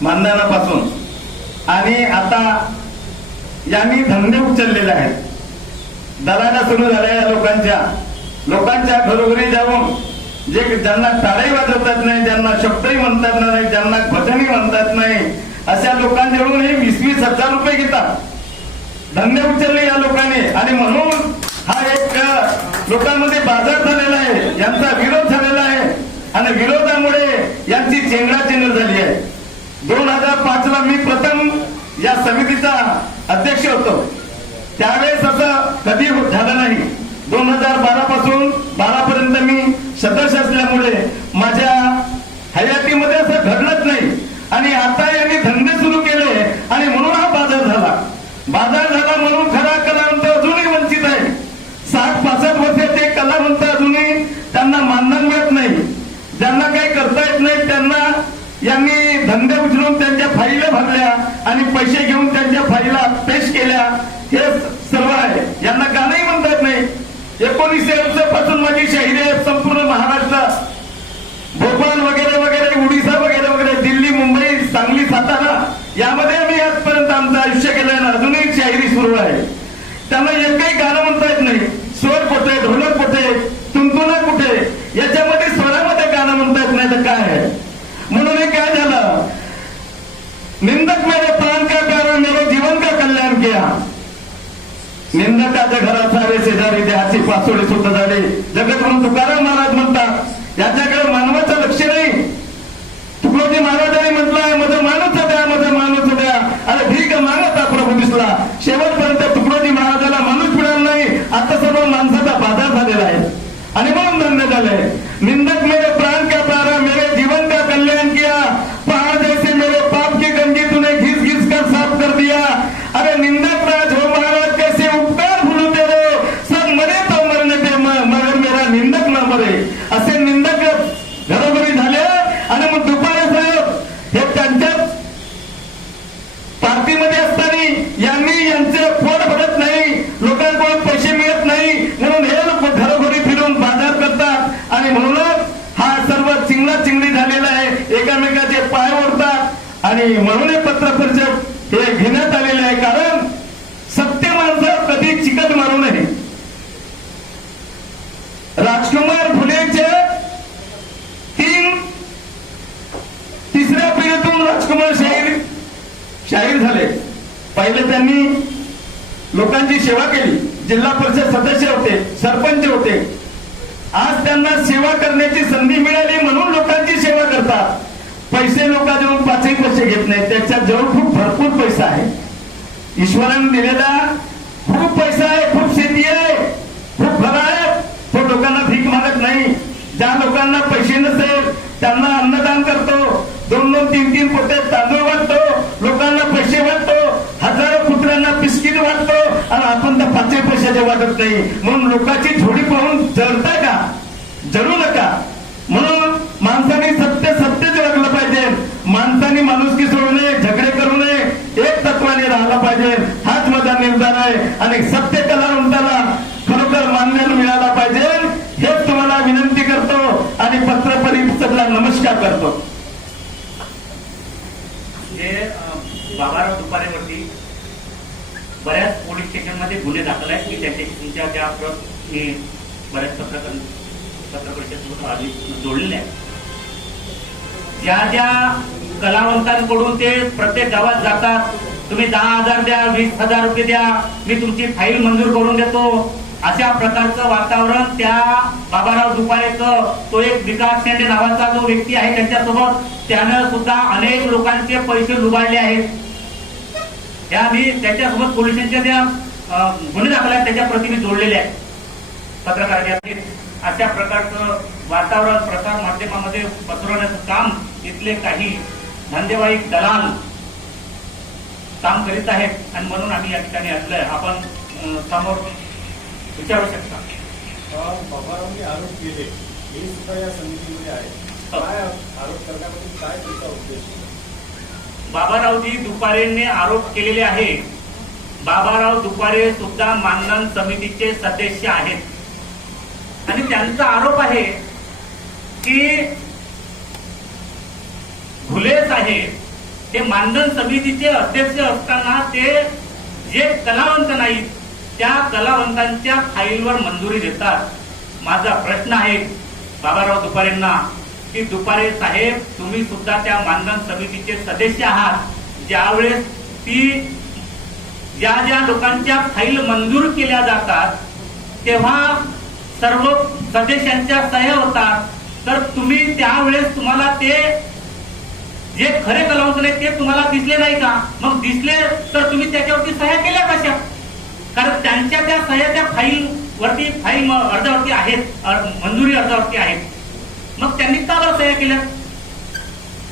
मानधनापासून आणि आता यांनी धंदे उचललेले आहेत. दलाला सुरू झाल्या या लोकांच्या लोकांच्या घरोघरी जाऊन जे ज्यांना टाळाही वाजवतात नाही ज्यांना शब्दही म्हणतात नाही ज्यांना भजनही म्हणतात नाही अशा लोकांकडून हे वीस वीस हजार रुपये घेतात. धंदे उचलले या लोकांनी. आणि म्हणून हा एक लोकांमध्ये बाजार झालेला आहे. यांचा विरोध झालेला आहे. आणि विरोधामुळे यांची चेंगराचेंगर झाली आहे दोन हजार पाच ला मी प्रथम या समितीचा अध्यक्ष होतो. त्यावेळेस असं कधी झालं नाही. दोन हजार बारा पासून बारा पर्यंत मी सदस्य असल्यामुळे माझ्या हयातीमध्ये असं घडलंच नाही. आणि आता यांनी धंदे सुरू केले आणि म्हणून हा बाजार झाला बाजार झाला म्हणून खरा कलावंत अजूनही वंचित आहे साठ पासष्ट वर्षाचे कलावंत अजूनही त्यांना मानधन मिळत नाही ज्यांना काही करता येत नाही त्यांना यांनी धंदे उचलून त्यांच्या फाईला भरल्या आणि पैसे घेऊन त्यांच्या फाईला पेश केल्या हे सर्व आहे यांना गाणंही म्हणता येत नाही एकोणीसशे अडुसष्टपासून माझी शाहिरी आहे संपूर्ण महाराष्ट्रात भोपाळ वगैरे वगैरे उडीसा वगैरे वगैरे दिल्ली मुंबई सांगली सातारा यामध्ये आम्ही आजपर्यंत आमचं आयुष्य केलंय ना अजूनही शाहिरी सुरू आहे. त्यांना एकही गाणं म्हणता येत नाही. स्वर कुठे ढोलक कुठे तुमतुना कुठे याच्यामध्ये स्वरामध्ये गाणं म्हणता येत नाही तर काय आहे? म्हणून हे काय झालं? निंदक मेरे प्राण का प्यारा मेरे जीवन का कल्याण किया? निंदकाच्या घरात सारे शेजारी देहाची पासोडे सुद्धा झाले. जगत तुकाराम महाराज म्हणतात याच्याकडे मानवाचं लक्ष नाही. तुकडोजी महाराजांनी म्हटलंय माझं मानच द्या माझं मानच द्या. अरे भीक मानता प्रभू दिसला. शेवटपर्यंत तुकडोजी महाराजाला माणूस मिळाला नाही. आता सर्व माणसाचा बाजार झालेला आहे. आणि म्हणून धन्य झालंय. निंदक मेरे प्राण का प्यारा मेरे जीवन का कल्याण किया पहाड़ जैसे मेरे पाप की गंजी तूने घिस घिस कर साफ कर दिया अरे निंदक राज हो महाराज कैसे उपकार भूलू तेरे सब मरे तो मरने दे म- मगर मेरा निंदक न मरे असे निंदक घरोघरी झाले आणि मग दुपारे साहेब हे त्यांच्याच पार्टीमध्ये असताना यांनी यांचे पोट भरत नाही लोकांकडून पैसे मिळत नाही म्हणून हे लोक घरोघरी फिरून बाजार करतात आणि म्हणूनच हा सर्व चिंगला चिंगडी झालेला आहे एकामेकाचे पाय नाही म्हणून हे पत्र परिषद हे घेण्यात आलेले आहे. कारण सत्य माणसं कधी चिकट मारू नये. राजकुमार फुलेचे तीन तिसऱ्या पिढीतून राजकुमार शाहीर शाहीर झाले. पहिले त्यांनी लोकांची सेवा केली. जिल्हा परिषद सदस्य होते सरपंच होते. आज त्यांना सेवा करण्याची संधी मिळाली म्हणून लोकांची सेवा करतात. पैसे लोकांजवळ देऊन पाच घेत नाही. त्याच्याजवळ खूप भरपूर पैसा आहे. ईश्वराने दिलेला खूप पैसा आहे खूप शेती आहे खूप घर आहे. तो लोकांना भीक मागत नाही. ज्या लोकांना पैसे नसेल त्यांना अन्नदान करतो. दोन दोन तीन तीन पोते तांदूळ वाटतो. लोकांना पैसे वाटतो. हजारो कुत्र्यांना बिस्किट वाटतो. आणि आपण तर पाचही पैशाचे वाटत नाही. म्हणून लोकांची थोडी पाहून जळता का? जळू नका. म्हणून माणसाने माणुसकी सोडू नये झगडे करू नये. एक तत्वाने राहिला पाहिजे. हाच माझा निर्धार आहे. आणि सत्य कलावंताला खरोखर मान्य मिळाला पाहिजे. हेच तुम्हाला विनंती करतो आणि पत्र परिषदला नमस्कार करतो. हे बाबाराव दुपारेवरती बऱ्याच पोलीस स्टेशनमध्ये गुन्हे दाखल आहेत. की त्याचे तुमच्या त्या बऱ्याच पत्रकार पत्र परिषद जोडलेले आहेत. ज्या ज्या कलावंतांकडून ते प्रत्येक गावात जातात. तुम्ही दहा हजार द्या वीस हजार रुपये द्या. मी तुमची फाईल मंजूर करून देतो. अशा प्रकारचं वातावरण त्या बाबाराव दुपारेचं तो एक विकास शेंडे नावाचा जो व्यक्ती आहे त्यांच्यासोबत त्यानं सुद्धा अनेक लोकांचे पैसे लुबाडले आहेत. त्या मी त्याच्यासोबत पोलिसांच्या त्या गुन्हे दाखल आहेत त्याच्या प्रती मी जोडलेले आहेत पत्रकार अशा प्रकारचं वातावरण प्रसार माध्यमामध्ये पसरवण्याचं काम इथले काही धंदेवाईक दलाल काम करीत आहेत आणि म्हणून आम्ही या ठिकाणी आणलंय आपण समोर विचारू शकता. बाबारावनी आरोप केले. मी सुद्धा या समितीमध्ये आहे काय आरोप करण्यामध्ये काय तुमचा उद्देश बाबारावजी दुपारेंनी आरोप केलेले आहे. बाबाराव दुपारे सुद्धा मानधन समितीचे सदस्य आहेत. आणि त्यांचा आरोप आहे की फुलेच साहेब हे मानधन समितीचे अध्यक्ष असताना ते जे कलावंत नाहीत त्या कलावंतांच्या फाईलवर मंजुरी देतात. माझा प्रश्न आहे बाबाराव दुपारेंना की दुपारे साहेब तुम्ही सुद्धा त्या मानधन समितीचे सदस्य आहात. ज्यावेळेस ती ज्या ज्या लोकांच्या फाईल मंजूर केल्या जातात तेव्हा सर्व सदस्यांच्या सह्या होतात. तर तुम्ही त्यावेळेस तुम्हाला ते जे खरे कलावंत नाही ते तुम्हाला दिसले नाही का? मग दिसले तर तुम्ही त्याच्यावरती सह्या केल्या कशा? कारण त्यांच्या त्या सह्या त्या फाईल वरती फाईल अर्जावरती आहेत मंजुरी अर्जावरती आहेत मग त्यांनी का बरं सह्या केल्या?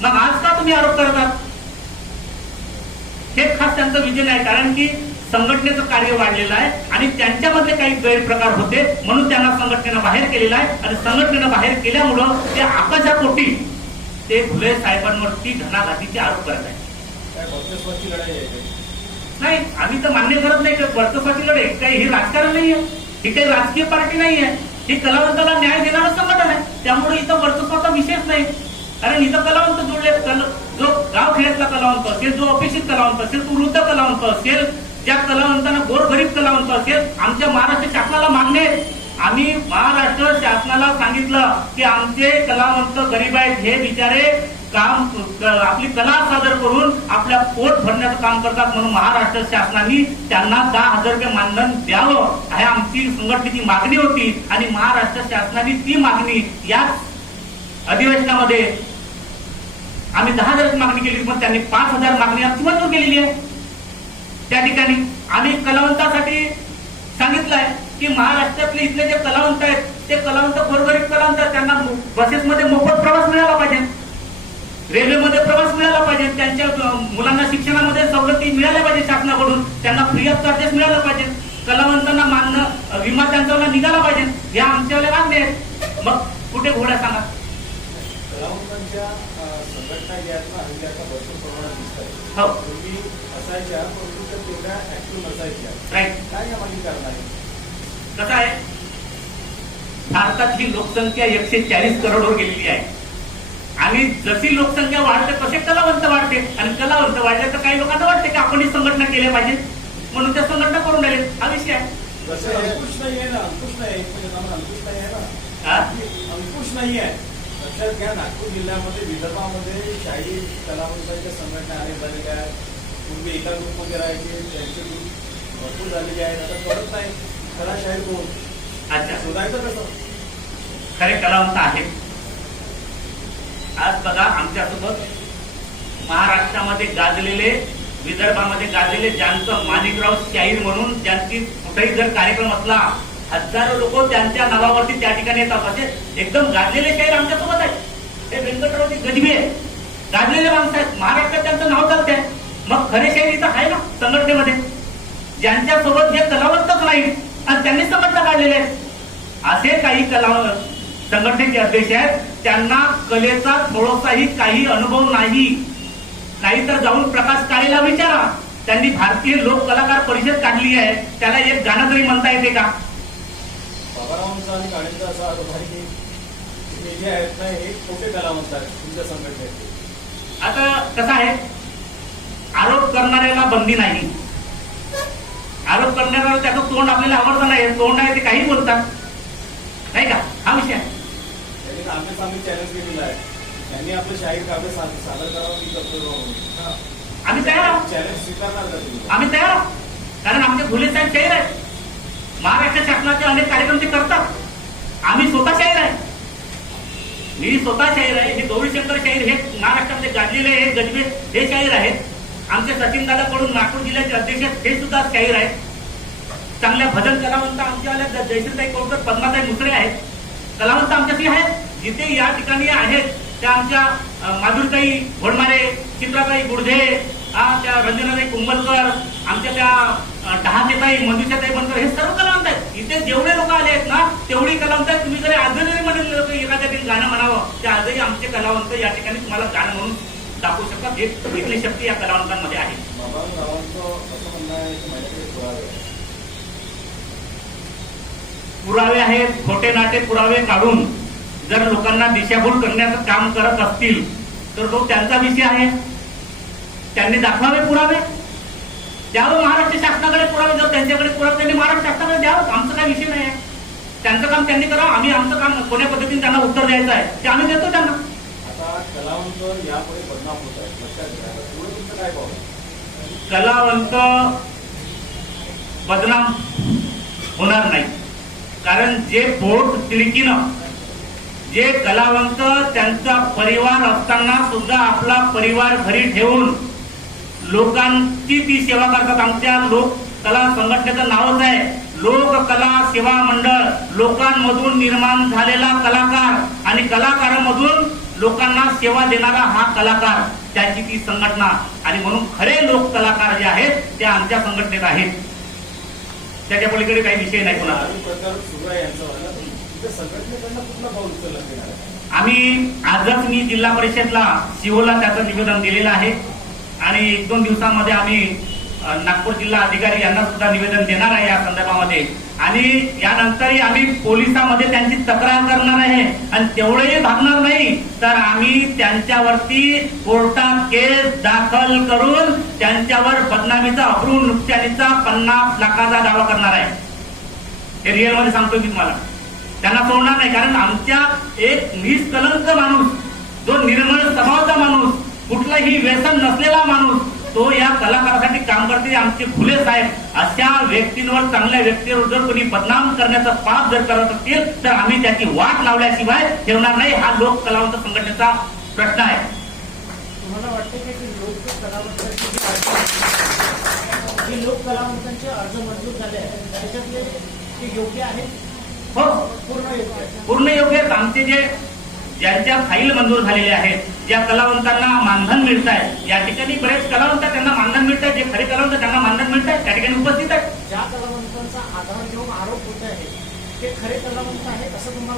मग आज का तुम्ही आरोप करतात हे खास त्यांचं विजन आहे कारण की संघटनेचं कार्य वाढलेलं आहे आणि त्यांच्यामध्ये काही गैरप्रकार होते म्हणून त्यांना संघटनेनं बाहेर केलेलं आहे. आणि संघटनेनं बाहेर केल्यामुळं ते आकाशापोटी ते फुले साहेबांवरती घणाघातीचे आरोप करत आहेत. आहे? नाही आम्ही तर मान्य करत नाही की? वर्चस्वाची लढाई काही हे राजकारण नाहीये ही काही राजकीय पार्टी नाहीये ही कलावंताला न्याय देणारं संघटन आहे. त्यामुळे इथं वर्चस्वाचा विषयच नाही. कारण इथं कलावंत कल- जो गावखेड्यातला कलावंत असेल जो अपेक्षित कलावंत असेल तो वृद्ध कलावंत असेल ज्या कलावंतांना गोरगरीब कलावंत असेल आमच्या महाराष्ट्र शासनाला मागणे. आम्ही महाराष्ट्र शासनाला सांगितलं की आमचे कलावंत गरीब आहेत हे बिचारे काम आपली कला सादर करून आपल्या पोट भरण्याचं काम करतात म्हणून महाराष्ट्र शासनाने त्यांना दहा हजार रुपये मानधन द्यावं हे आमची संघटनेची मागणी होती आणि महाराष्ट्र शासनाने ती मागणी याच अधिवेशनामध्ये आम्ही दहा हजाराची मागणी केली पण त्यांनी पाच हजार मागणी आमची मंजूर केलेली आहे. त्या ठिकाणी आम्ही कलावंतासाठी सांगितलंय. की महाराष्ट्रातले इथले जे कलावंत आहेत ते कलावंत गोरगरीब कलावंत त्यांना बसेसमध्ये मोफत प्रवास मिळाला पाहिजे. रेल्वेमध्ये प्रवास मिळाला पाहिजे त्यांच्या मुलांना शिक्षणामध्ये सवलती मिळाल्या पाहिजे शासनाकडून त्यांना फ्री ऑफ चार्जेस मिळालं पाहिजे. कलावंतांना मानणं विमा त्यांच्यावर निघाला पाहिजे या आमच्यावाल्या मागण्या आहेत. मग कुठे घोड्या सांगा? कलावंतांच्या संघटना ज्या आहेत ना हल्ली आता भरपूर प्रमाणात दिसत आहेत. हो. पूर्वी असायच्या परंतु त्या तेवढ्या ऍक्टिव्ह नसायच्या. काय या आहे? कसं आहे? भारतातली लोकसंख्या एकशे चाळीस करोडवर गेलेली आहे. आणि जशी लोकसंख्या वाढते तसे कलावंत वाढते. आणि कलावंत वाढले तर काही लोकांना वाटते की आपण ही संघटना केल्या पाहिजे म्हणून त्या संघटना करून राहिले हा विषय आहे. अंकुश नाही आहे ना अंकुश नाही आहे. नाव अंकुश नाही आहे ना? हा? अंकुश नाही आहे लक्षात घ्या नागपूर जिल्ह्यामध्ये विदर्भामध्ये शाही कलावंतांच्या संघटना अनेक झालेल्या आहेत. पूर्वी एका ग्रुपमध्ये राहायचे त्यांचे ग्रुप भरपूर झालेले आहेत. आता कळत नाही शाहीर कोण अच्छा. शोधायचं कसं? खरे कलावंत आहेत. आज बघा आमच्यासोबत महाराष्ट्रामध्ये गाजलेले विदर्भामध्ये गाजलेले ज्यांचं माणिकराव शाहीर म्हणून ज्यांची कुठेही जर कार्यक्रम असला हजारो लोक त्यांच्या नावावरती त्या ठिकाणी येतात. असे एकदम गाजलेले शाहीर आमच्यासोबत आहेत. हे व्यंकटरावजी गजबी आहे गाजलेले माणसं आहेत. महाराष्ट्रात त्यांचं नाव चालतंय. मग खरे शाहीर इथं आहे ना संघटनेमध्ये? ज्यांच्या सोबत जे कलावंतच नाहीत आणि त्यांनी संघटना काढलेले आहेत असे काही कला संघटनेचे अध्यक्ष आहेत. त्यांना कलेचा थोडासाही काही अनुभव नाही. नाहीतर जाऊन प्रकाश काळेला विचारा. त्यांनी भारतीय लोक कलाकार परिषद काढली आहे. त्याला एक गाणं तरी म्हणता येते का? बाबारावांचा आणि काळेंचा असा आरोप आहे की तुम्ही जे आहेत ना हे खोटे कलावंत आहेत तुमच्या संघटनेत आता कसं आहे? आरोप करणाऱ्याला बंदी नाही. आरोप करणाऱ्याला त्याचं तोंड आपल्याला आवडतं नाही. तोंड आहे ते काही बोलतात. नाही का हा विषय चॅलेंज केलेलं आहे. त्यांनी आपलं शाहीर काव्य सादर करावं मी करतो आम्ही तयार आहोत. चॅलेंज स्वीकारणार का तुम्ही? आम्ही तयार आहोत. कारण आमचे फुले साहेब शाहीर आहेत. महाराष्ट्र शासनाचे अनेक कार्यक्रम ते करतात. आम्ही स्वतः शाहीर आहे. मी स्वतः शाहीर आहे. हे गौरीशंकर शाहीर हे महाराष्ट्रामध्ये गाजलेले हे गजबे हे शाहीर आहेत. आमचे सचिन दादा कडून नागपूर जिल्ह्याचे अध्यक्ष हे सुद्धा शाहीर आहेत. चांगल्या भजन कलावंत आमच्यावाल्या जयश्रीताई कोणकर पद्माताई मुसरे आहेत. कलावंत आमच्याशी आहेत. जिथे या ठिकाणी आहेत त्या आमच्या माधुरताई घोडमारे चित्राताई गुडझे त्या रंजनाताई कुंभलकर आमच्या त्या डहाकेताई मंजुषाताई बनकर हे सर्व कलावंत आहेत. इथे जेवढे लोक आले आहेत ना तेवढी कलावंत आहेत. तुम्ही जरी आजही म्हणून म्हणेल लोक एखाद्यातील गाणं म्हणावं ते आजही आमचे कलावंत या ठिकाणी तुम्हाला गाणं म्हणून दाखवू शकतात. हे इथली शक्ती या कलावंतांमध्ये आहे बाबारावांचं असं म्हणणं आहे की माझ्याकडे पुरावे आहेत. खोटे नाटे पुरावे काढून जर लोकांना दिशाभूल करण्याचं काम करत असतील तर तो त्यांचा विषय आहे. त्यांनी दाखवावे पुरावे. द्यावं महाराष्ट्र शासनाकडे पुरावे जर त्यांच्याकडे पुरावे त्यांनी महाराष्ट्र शासनाकडे द्यावं आमचं काही विषय नाही आहे. त्यांचं काम त्यांनी करावं आम्ही आमचं काम कोण्या पद्धतीने त्यांना उत्तर द्यायचं आहे ते आम्ही देतो त्यांना. कलावंत बदनाम होणार नाही. कारण जे बोट तिडकीनं जे कलावंत त्यांचा परिवार असताना सुद्धा आपला परिवार घरी ठेवून लोकांची ती सेवा करतात. आमच्या लोक कला संघटनेचं नावच आहे लोककला सेवा मंडळ. लोकांमधून निर्माण झालेला कलाकार आणि कलाकारामधून लोकांना सेवा देणारा हा कलाकार त्याची ती संघटना. आणि म्हणून खरे लोक कलाकार जे आहेत ते आमच्या संघटनेत आहेत. त्याच्या पलीकडे काही विषय नाही कोणाचा आम्ही आजच मी जिल्हा परिषदला सीओला त्याचं निवेदन दिलेलं आहे आणि एक दोन दिवसांमध्ये आम्ही नागपूर जिल्हा अधिकारी यांना सुद्धा निवेदन देणार आहे या संदर्भामध्ये. आणि यानंतरही आम्ही पोलिसांमध्ये त्यांची तक्रार करणार आहे. आणि तेवढंही भागणार नाही. तर आम्ही त्यांच्यावरती कोर्टात केस दाखल करून त्यांच्यावर बदनामीचा अप्रूव नुकसानीचा पन्नास लाखाचा दावा करणार आहे. हे रिअलमध्ये सांगतो मी तुम्हाला. त्यांना सोडणार नाही. कारण आमच्या एक निष्कलंक माणूस जो निर्मळ स्वभावाचा माणूस कुठलंही व्यसन नसलेला माणूस तो या कलाकारासाठी काम करते. आमचे फुले साहेब अशा व्यक्तींवर चांगल्या व्यक्तीवर जर कोणी बदनाम करण्याचा पाप जर करत असतील तर आम्ही त्याची वाट लावल्याशिवाय ठेवणार नाही. हा लोक कलावंत संघटनेचा प्रश्न आहे. तुम्हाला वाटते का लोक कलावंतांची जी लोक कलावंतांचे अर्ज मंजूर झाले आहेत त्याच्यातले ते योग्य आहेत? हो. पूर्ण योग्य आहेत. पूर्ण योग्य आहेत. आमचे जे ज्यांच्या फाईल मंजूर झालेल्या आहेत ज्या कलावंतांना मानधन मिळत आहे या ठिकाणी बरेच कलावंत त्यांना मानधन मिळत आहे जे खरे कलावंत त्यांना मानधन मिळत आहे त्या ठिकाणी उपस्थित आहेत. ज्या कलावंतांचा आधार घेऊन आरोप होत आहे ते खरे कलावंत आहेत असं तुम्हाला